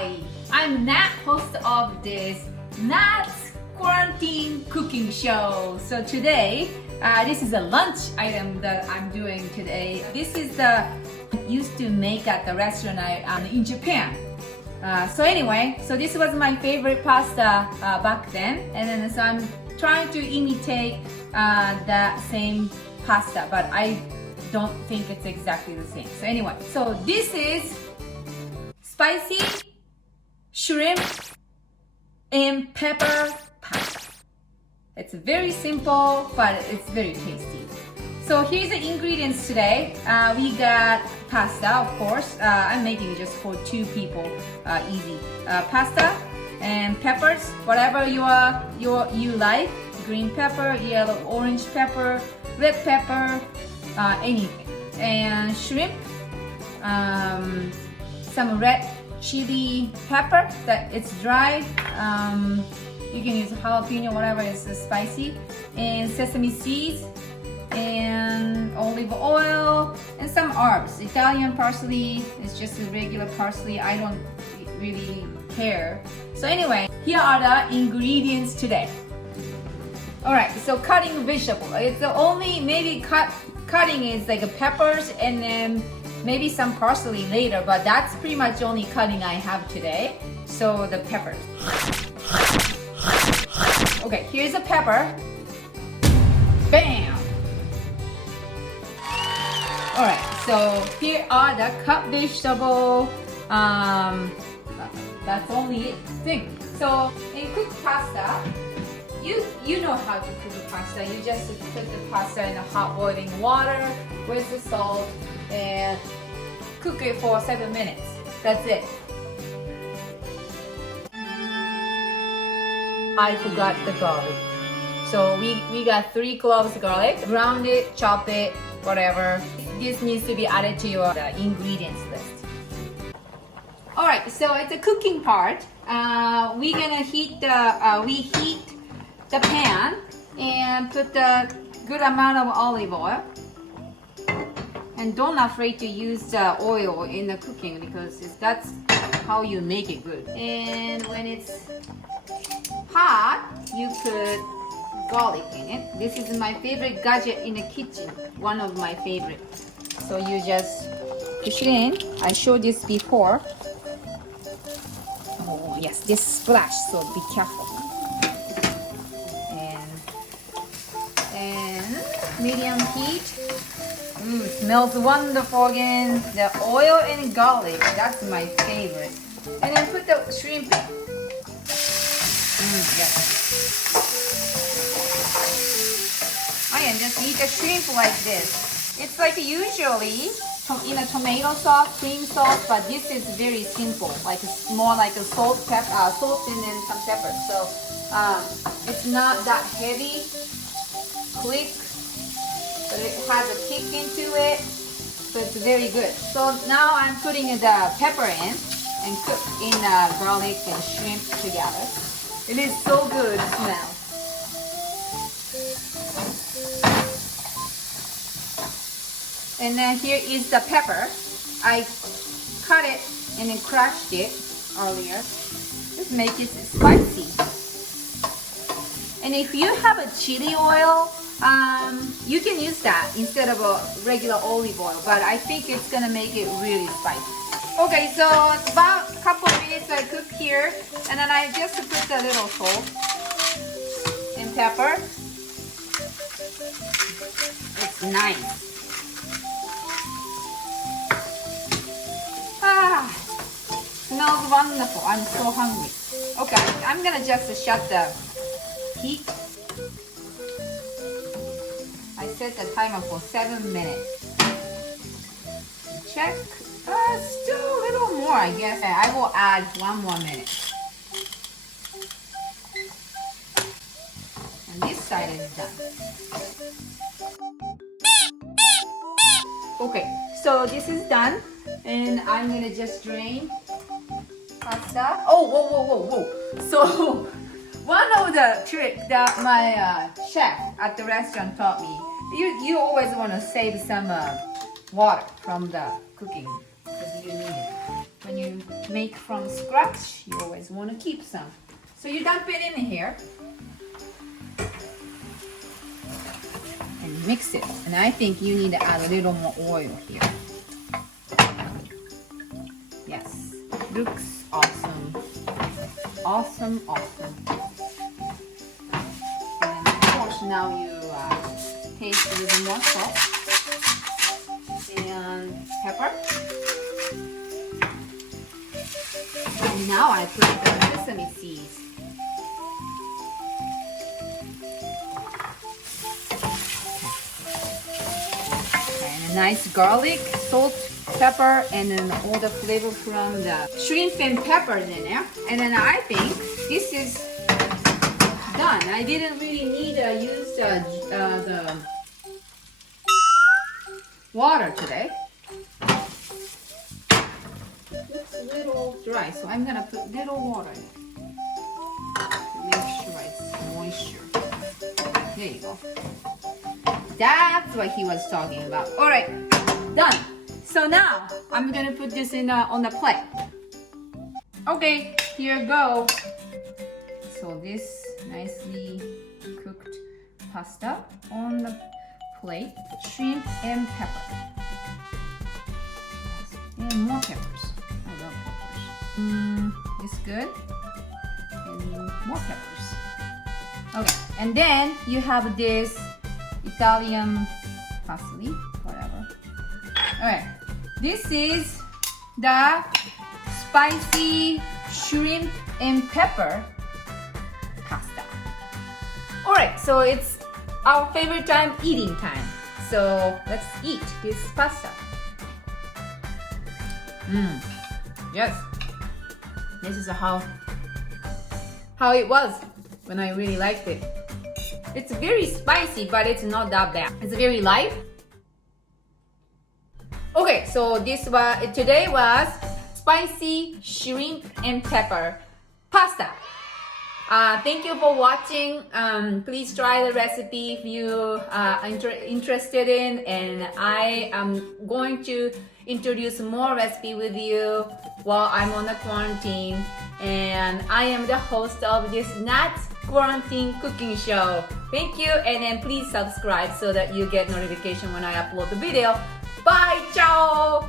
Hi, I'm Nat, host of this Nat's Quarantine Cooking Show. So today, this is a lunch item that I'm doing today. This is the used to make at the restaurant in Japan. So anyway, so this was my favorite pasta back then, and then so I'm trying to imitate that same pasta, but I don't think it's exactly the same. So anyway, so this is spicy shrimp and pepper pasta. It's very simple, but it's very tasty. So here's the ingredients today. We got pasta, of course. I'm making just for 2 people, easy. Pasta and peppers, whatever you like. Green pepper, yellow, orange pepper, red pepper, anything. And shrimp, some red chili pepper that it's dry. You can use jalapeno, whatever is spicy, and sesame seeds, and olive oil, and some herbs. Italian parsley is just a regular parsley. I don't really care. So anyway, here are the ingredients today. All right, so cutting vegetable. It's the only maybe cutting is like peppers and then maybe some parsley later, but that's pretty much only cutting I have today. So the peppers. Okay, here's a pepper. Bam! Alright, so here are the cut vegetable. That's only thing. So in cooked pasta, you know how to cook pasta. You just put the pasta in the hot boiling water with the salt and cook it for 7 minutes. That's it. I forgot the garlic. So we got 3 cloves of garlic. Ground it, chop it, whatever. This needs to be added to your ingredients list. Alright, so it's a cooking part. We're gonna heat the pan and put the good amount of olive oil. And don't afraid to use the oil in the cooking because that's how you make it good. And when it's hot, you put garlic in it. This is my favorite gadget in the kitchen. One of my favorite. So you just push it in. I showed this before. Oh yes, this splash, so be careful. And medium heat. Smells wonderful again. The oil and garlic, that's my favorite. And then put the shrimp in. Yes. I can just eat the shrimp like this. It's like usually in a tomato sauce, cream sauce, but this is very simple. Like it's more like a salt and then some pepper. So it's not that heavy, quick. But it has a kick into it, so it's very good. So now I'm putting the pepper in and cook in garlic and shrimp together. It is so good smell. And then here is the pepper. I cut it and then crushed it earlier. Just make it spicy. And if you have a chili oil, you can use that instead of a regular olive oil, but I think it's gonna make it really spicy. Okay, so it's about a couple of minutes I cook here, and then I just put a little salt and pepper. It's nice. Smells wonderful. I'm so hungry. Okay, I'm gonna just shut the heat. I set the timer for 7 minutes. Check. Still a little more, I guess. I will add 1 more minute. And this side is done. Okay, so this is done. And I'm gonna just drain pasta. Oh, whoa. So one of the tricks that my chef at the restaurant taught me, you always want to save some water from the cooking because you need it. when you make from scratch, you always want to keep some. So you dump it in here and mix it. And I think you need to add a little more oil here. Yes, looks awesome. Awesome, awesome. And of course now you taste a little more salt and pepper. And now I put the sesame seeds. And a nice garlic, salt, pepper, and then all the flavor from the shrimp and peppers in there. And then I think this is done. I didn't really need to use the water today. Looks a little dry, so I'm gonna put little water in it to make sure it's moisture. There you go. That's what he was talking about. All right, done. So now I'm gonna put this in on the plate. Okay, here you go. So this nicely cooked pasta on the plate, shrimp and pepper, and more peppers. I love peppers. It's good, and more peppers. Okay, and then you have this Italian parsley, whatever. All right. This is the spicy shrimp and pepper pasta. Alright, so it's our favorite time, eating time. So let's eat this pasta. Yes. This is how it was when I really liked it. It's very spicy, but it's not that bad. It's very light. Okay, so today was spicy shrimp and pepper pasta. Thank you for watching. Please try the recipe if you are interested in, and I am going to introduce more recipe with you while I'm on the quarantine. And I am the host of this Nat's Quarantine Cooking Show. Thank you, and then please subscribe so that you get notification when I upload the video. Bye, ciao!